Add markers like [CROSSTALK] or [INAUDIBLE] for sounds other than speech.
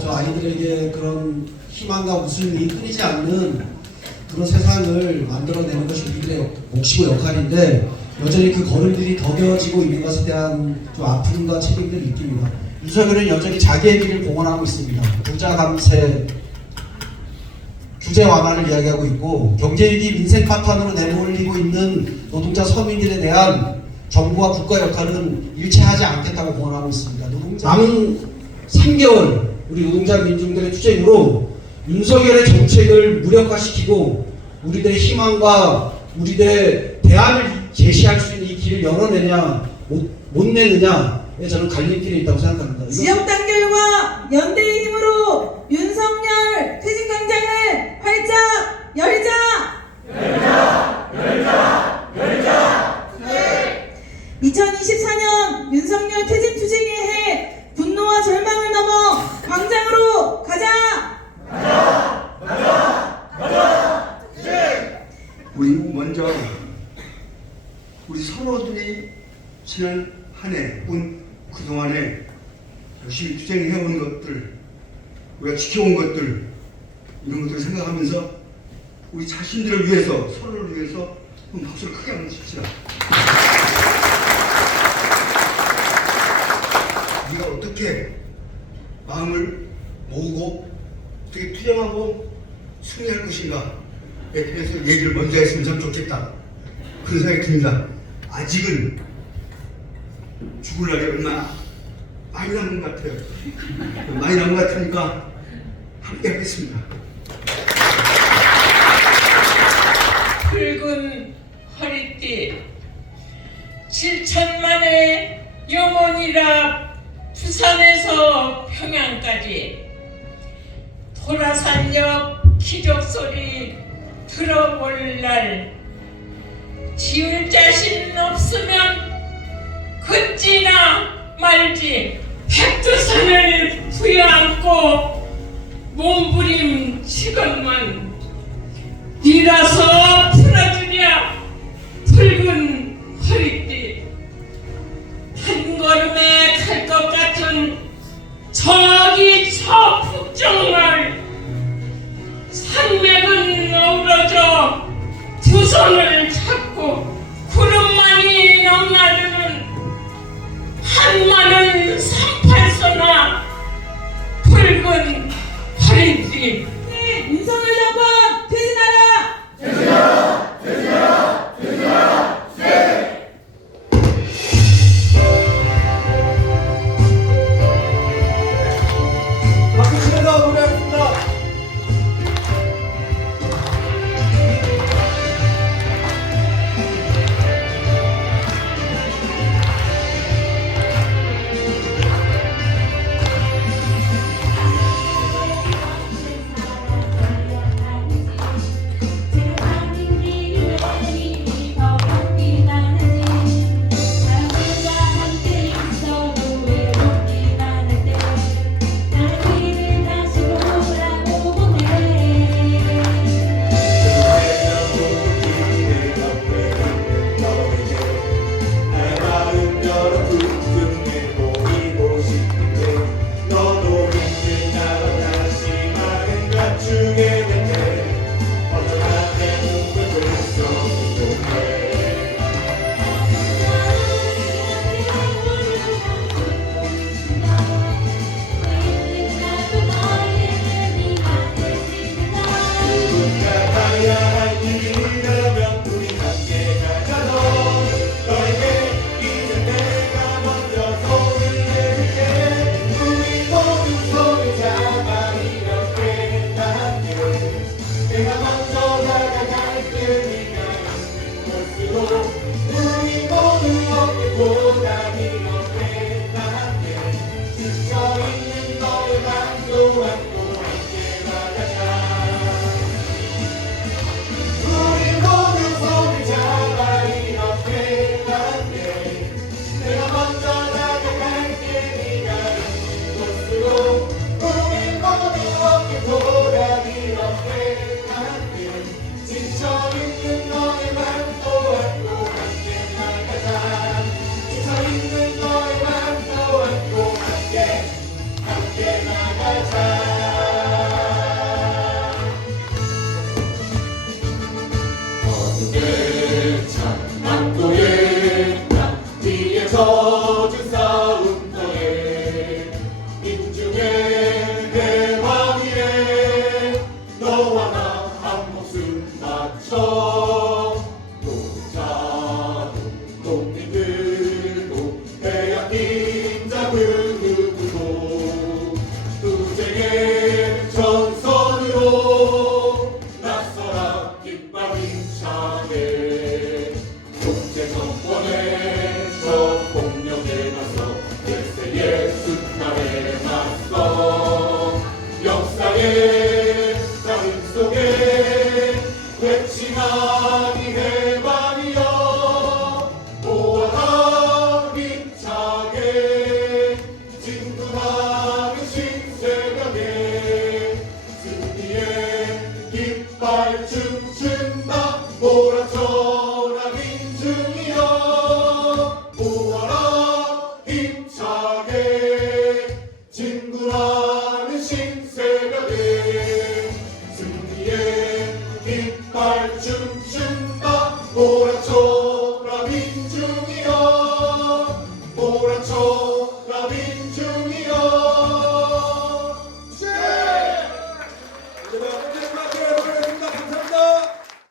저 아이들에게 그런 희망과 웃음이 끊이지 않는 그런 세상을 만들어내는 것이 우리들의 몫이고 역할인데 여전히 그 걸음들이 더뎌지고 있는 것에 대한 좀 아픔과 책임들을 느낍니다. 윤석열은 여전히 자기의 길을 공언하고 있습니다. 부자 감세, 규제 완화를 이야기하고 있고 경제위기 민생 파탄으로 내몰리고 있는 노동자 서민들에 대한 정부와 국가 역할은 일체하지 않겠다고 공언하고 있습니다. 노동자 남은 3개월 우리 노동자 민중들의 투쟁으로 윤석열의 정책을 무력화시키고 우리들의 희망과 우리들의 대안을 제시할 수 있는 이 길을 열어내냐 못, 못 내느냐에 저는 갈림길에 있다고 생각합니다. 지역 단결과 연대의 힘으로 윤석열 퇴직 광장을 활짝. 열자, 열자, 열자. 2024년 윤석열 퇴직 투쟁의 해 분노와 절망을 넘어 광장으로 가자. 우리 먼저 우리 선호들이 지난 한 해, 운 그동안에 열심히 투쟁해온 것들, 우리가 지켜온 것들, 이런 것들을 생각하면서 우리 자신들을 위해서, 서로를 위해서 좀 박수를 크게 한번 칩시다. 어떻게 마음을 모으고 어떻게 투쟁하고 승리할 것인가 에 대해서 얘기를 먼저 했으면 참 좋겠다. 그런 생각이 듭니다. 아직은 죽을 날이 얼마 많이 남은 것 같아요. [LAUGHS] 많이 남은 것 같으니까 함께 하겠습니다. 붉은 허리띠 7천만의 영혼이라 부산에서 평양까지 도라산역 기적소리 들어볼 날 지을 자신 없으면 걷지나 말지 백두산을 부여안고 몸부림 치건만 니라 손을 잡고 구름만이 넘나드는 한마는 삼팔소나 붉은 허리띠 네, 땅에서 주 싸움 터에 민중의 대화 위에 너와 나 한 목숨 맞춰 노자 동맹들 춤춘다